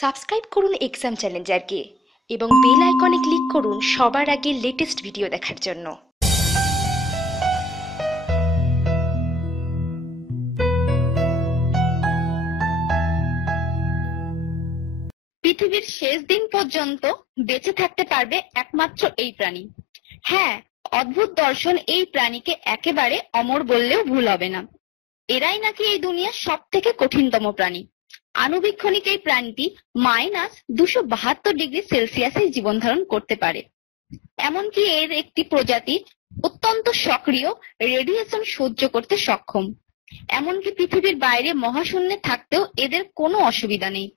Subscribe করুন exam চ্যালেঞ্জারকে এবং bell আইকনে ক্লিক করুন সবার আগে লেটেস্ট ভিডিও দেখার জন্য। পৃথিবীর শেষ দিন পর্যন্ত বেঁচে থাকতে পারবে একমাত্র এই প্রাণী। হ্যাঁ, অদ্ভুত দর্শন এই প্রাণীকে একেবারে অমর বললেও ভুল হবে না। এরাই নাকি এই দুনিয়ার সব থেকে কঠিনতম প্রাণী। আণুবীক্ষণিক এই প্রাণীটি -272 ডিগ্রি সেলসিয়াসে জীবন ধারণ করতে পারে। এমনকি এর একটি প্রজাতি অত্যন্ত সক্রিয় রেডিয়েশন সহ্য করতে সক্ষম। এমনকি পৃথিবীর বাইরে মহাশূন্যে থাকতেও এদের কোনো অসুবিধা নেই।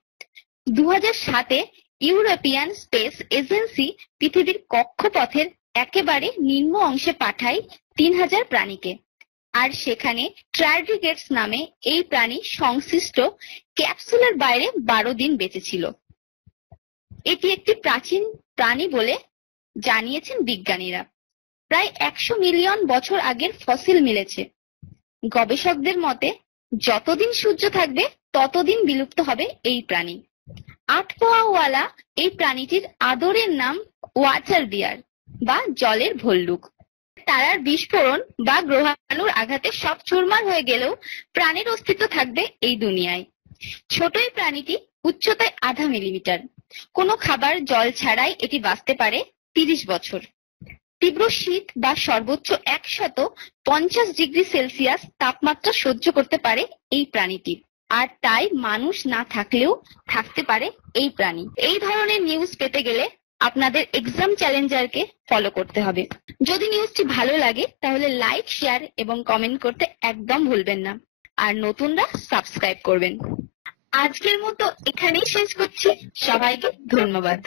2007-এ ইউরোপিয়ান স্পেস এজেন্সি পৃথিবীর কক্ষপথের একেবারে নিম্ন অংশে পাঠায় 3000 প্রাণীকে, আর সেখানে ট্রাইডিগেটস নামে এই প্রাণী সংশ্লিষ্ট ক্যাপসুলের বাইরে 12 দিন বেঁচে ছিল। এটি একটি প্রাচীন প্রাণী বলে জানিয়েছেন বিজ্ঞানীরা। প্রায় 100 মিলিয়ন বছর আগের ফসিল মিলেছে। গবেষকদের মতে যতদিন সূর্য থাকবে ততদিন বিলুপ্ত হবে এই প্রাণী। 8 পাওয়াওয়ালা এই প্রাণীটির আদরের নাম ওয়াটার বিয়ার বা জলের ভল্লুক। তারার বিস্ফোরণ বা গ্রহাণুর আঘাতে সব চুরমার হয়ে গেলেও প্রাণীর অস্তিত্ব থাকবে এই দুনিয়ায়। ছোট এই প্রাণীটি উচ্চতায় 0.5 মিলিমিটার। কোনো খাবার জল ছাড়াই এটি বাঁচতে পারে 30 বছর। তীব্র শীত বা সর্বোচ্চ 150 ডিগ্রি সেলসিয়াস তাপমাত্রা সহ্য করতে পারে এই প্রাণীটি, আর তাই মানুষ না থাকলেও থাকতে পারে এই প্রাণী। এই ধরনের নিউজ পেতে গেলে আপনাদের এক্সাম চ্যালেঞ্জারকে ফলো করতে হবে। যদি নিউজটি ভালো লাগে তাহলে লাইক, শেয়ার এবং কমেন্ট করতে একদম ভুলবেন না, আর নতুনরা সাবস্ক্রাইব করবেন। আজকের মতো এখানেই শেষ করছি। সবাইকে ধন্যবাদ।